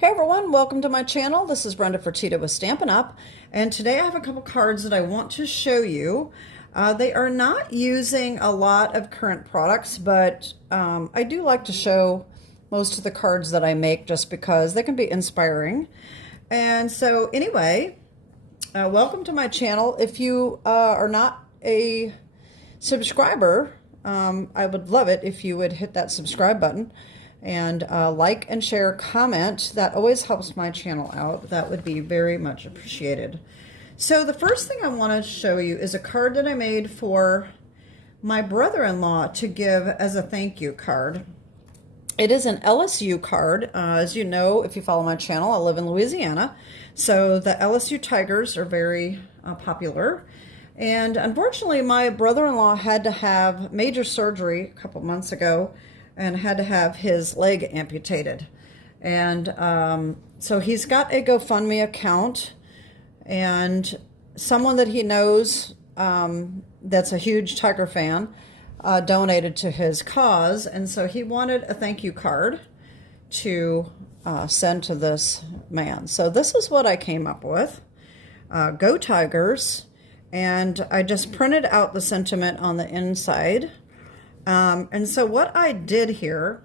Hey everyone, welcome to my channel. This is Brenda Fertitta with Stampin' Up, and today I have a couple cards that I want to show you. They are not using a lot of current products, but I do like to show most of the cards that I make just because they can be inspiring. And so anyway, welcome to my channel. If you are not a subscriber, I would love it if you would hit that subscribe button and like and share, comment. That always helps my channel out. That would be very much appreciated. So the first thing I want to show you is a card that I made for my brother-in-law to give as a thank you card. It is an LSU card. As you know, if you follow my channel, I live in Louisiana, so the LSU Tigers are very popular. And unfortunately, my brother-in-law had to have major surgery a couple months ago and had to have his leg amputated. And so he's got a GoFundMe account, and someone that he knows that's a huge Tiger fan donated to his cause, and so he wanted a thank you card to send to this man. So this is what I came up with. Go Tigers. And I just printed out the sentiment on the inside. And so what I did here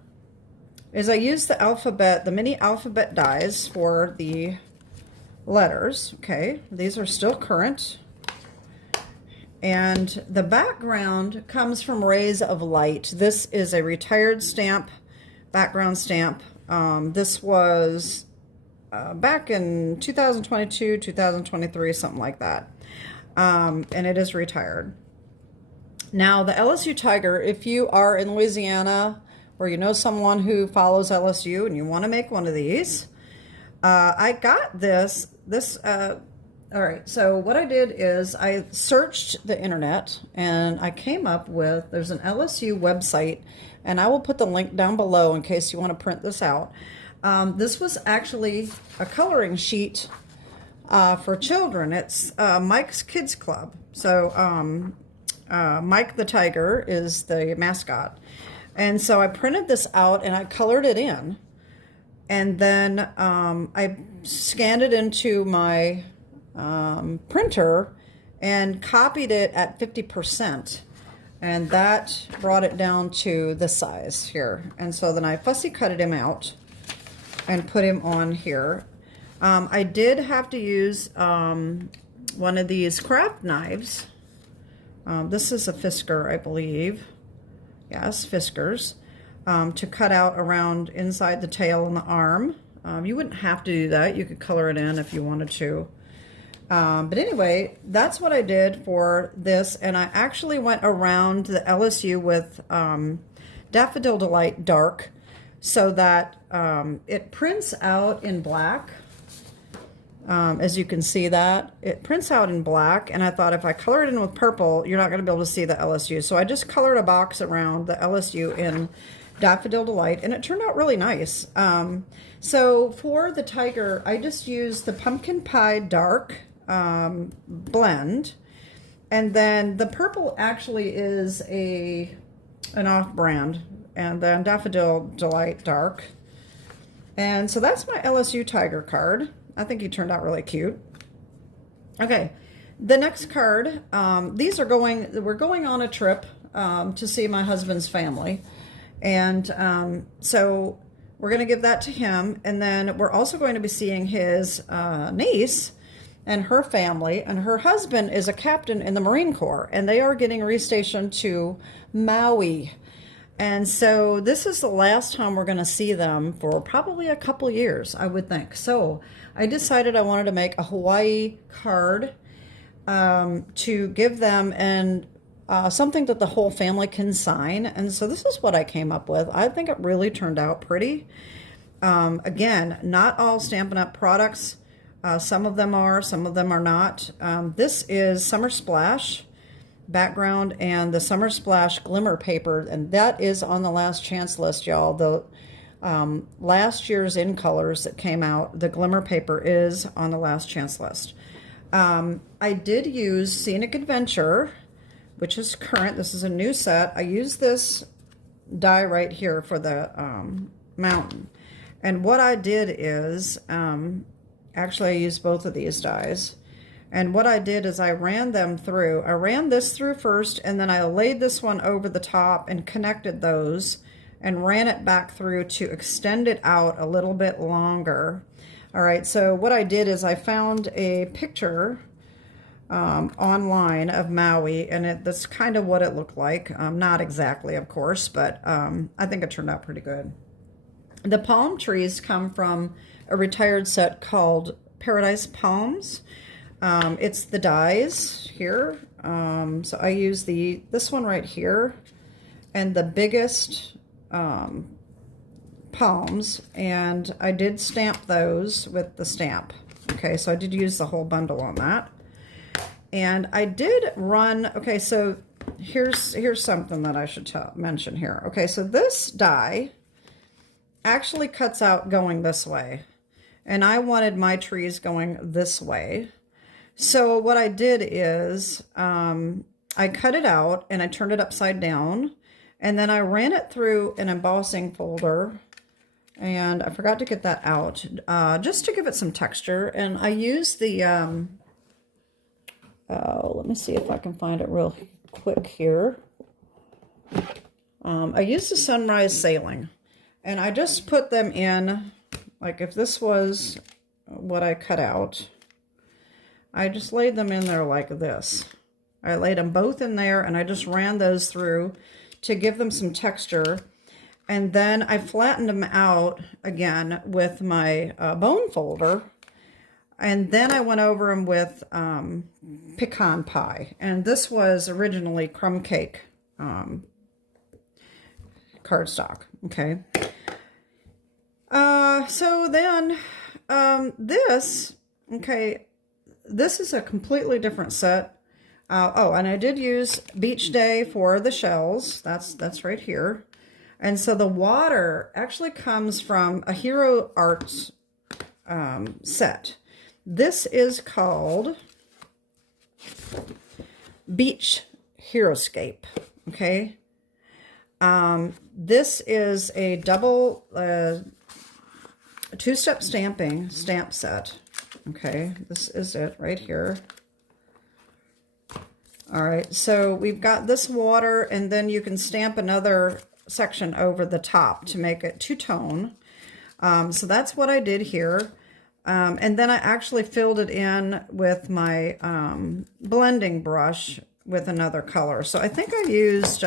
is I used the alphabet, the mini alphabet dies for the letters. Okay, these are still current. And the background comes from Rays of Light. This is a retired stamp, background stamp. This was back in 2022, 2023, something like that. And it is retired. Now, the LSU Tiger, if you are in Louisiana or you know someone who follows LSU and you want to make one of these, I got this. All right, so what I did is I searched the internet and I came up with, there's an LSU website, and I will put the link down below in case you want to print this out. This was actually a coloring sheet for children. It's Mike's Kids Club. So Mike the Tiger is the mascot. And so I printed this out and I colored it in. And then I scanned it into my printer and copied it at 50%. And that brought it down to this size here. And so then I fussy cutted him out and put him on here. I did have to use one of these craft knives. This is a Fisker, I believe. Yes, Fiskers. To cut out around inside the tail and the arm. You wouldn't have to do that. You could color it in if you wanted to. But anyway, that's what I did for this. And I actually went around the LSU with Daffodil Delight Dark so that it prints out in black. As you can see that, it prints out in black, and I thought if I color it in with purple, you're not going to be able to see the LSU. So I just colored a box around the LSU in Daffodil Delight, and it turned out really nice. So for the Tiger, I just used the Pumpkin Pie Dark blend, and then the purple actually is an off-brand, and then Daffodil Delight Dark. And so that's my LSU Tiger card. I think he turned out really cute. Okay, the next card, we're going on a trip to see my husband's family. And so we're going to give that to him. And then we're also going to be seeing his niece and her family. And her husband is a captain in the Marine Corps. And they are getting restationed to Maui. And so this is the last time we're going to see them for probably a couple years, I would think. So I decided I wanted to make a Hawaii card to give them, and something that the whole family can sign. And so this is what I came up with. I think it really turned out pretty. Again, not all Stampin' Up! Products. Some of them are, some of them are not. This is Summer Splash background and the Summer Splash glimmer paper, and that is on the last chance list, y'all. The last year's in colors that came out, the glimmer paper is on the last chance list. I did use Scenic Adventure, which is current. This is a new set. I used this die right here for the mountain. And what I did is, actually I used both of these dies. And what I did is I ran them through. I ran this through first, and then I laid this one over the top and connected those and ran it back through to extend it out a little bit longer. All right, so what I did is I found a picture online of Maui, and that's kind of what it looked like. Not exactly, of course, but I think it turned out pretty good. The palm trees come from a retired set called Paradise Palms. It's the dies here. So I use this one right here and the biggest palms, and I did stamp those with the stamp. Okay, so I did use the whole bundle on that. And I did run, okay, so here's something that I should mention here. Okay, so this die actually cuts out going this way, and I wanted my trees going this way. So what I did is I cut it out and I turned it upside down, and then I ran it through an embossing folder, and I forgot to get that out just to give it some texture. And I used the let me see if I can find it real quick here. I used the Sunrise Sailing, and I just put them in, like if this was what I cut out, I just laid them in there like this. I laid them both in there, and I just ran those through to give them some texture. And then I flattened them out again with my bone folder. And then I went over them with pecan pie. And this was originally crumb cake cardstock. Okay. So then this, okay, this is a completely different set. Oh, and I did use Beach Day for the shells. That's right here. And so the water actually comes from a Hero Arts set. This is called Beach Heroescape, okay? This is a double two-step stamp set, okay? This is it right here. All right, so we've got this water, and then you can stamp another section over the top to make it two-tone. So that's what I did here. And then I actually filled it in with my blending brush with another color. So I think I used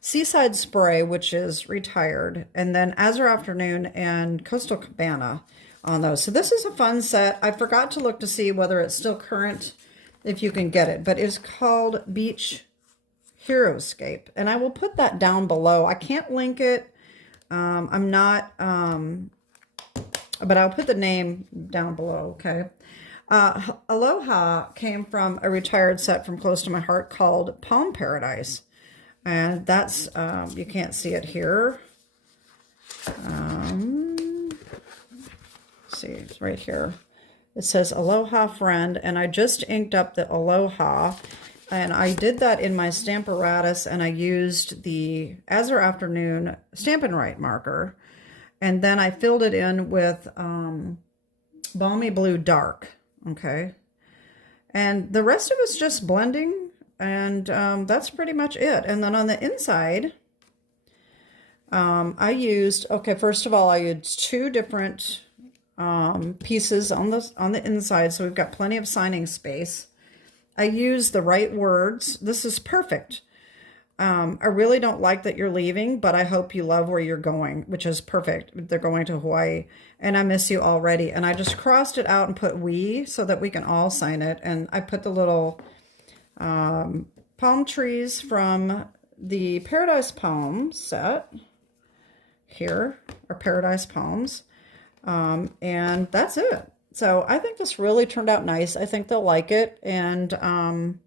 Seaside Spray, which is retired, and then Azure Afternoon and Coastal Cabana on those. So this is a fun set. I forgot to look to see whether it's still current, if you can get it, but it's called Beach Heroescape, and I will put that down below. I can't link it. I'm not... but I'll put the name down below, okay? Aloha came from a retired set from close to my heart called Palm Paradise. And that's, you can't see it here. Let's see, it's right here. It says Aloha Friend, and I just inked up the Aloha. And I did that in my Stamparatus, and I used the Azure Afternoon Stampin' Right marker. And then I filled it in with Balmy Blue Dark, okay? And the rest of it's just blending, and that's pretty much it. And then on the inside, I used, okay, first of all, I used two different pieces on the inside, so we've got plenty of signing space. I used the right words. This is perfect. I really don't like that you're leaving, but I hope you love where you're going, which is perfect. They're going to Hawaii, and I miss you already. And I just crossed it out and put we so that we can all sign it. And I put the little palm trees from the Paradise Palm set here, or Paradise Palms. And that's it. So I think this really turned out nice. I think they'll like it. And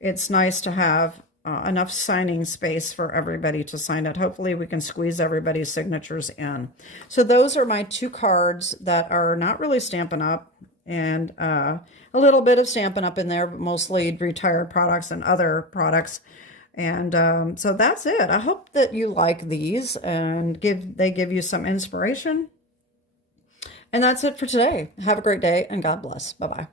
it's nice to have enough signing space for everybody to sign it. Hopefully we can squeeze everybody's signatures in. So those are my two cards that are not really Stampin' Up, and a little bit of Stampin' Up in there, but mostly retired products and other products. And so that's it. I hope that you like these and they give you some inspiration. And that's it for today. Have a great day and God bless. Bye-bye.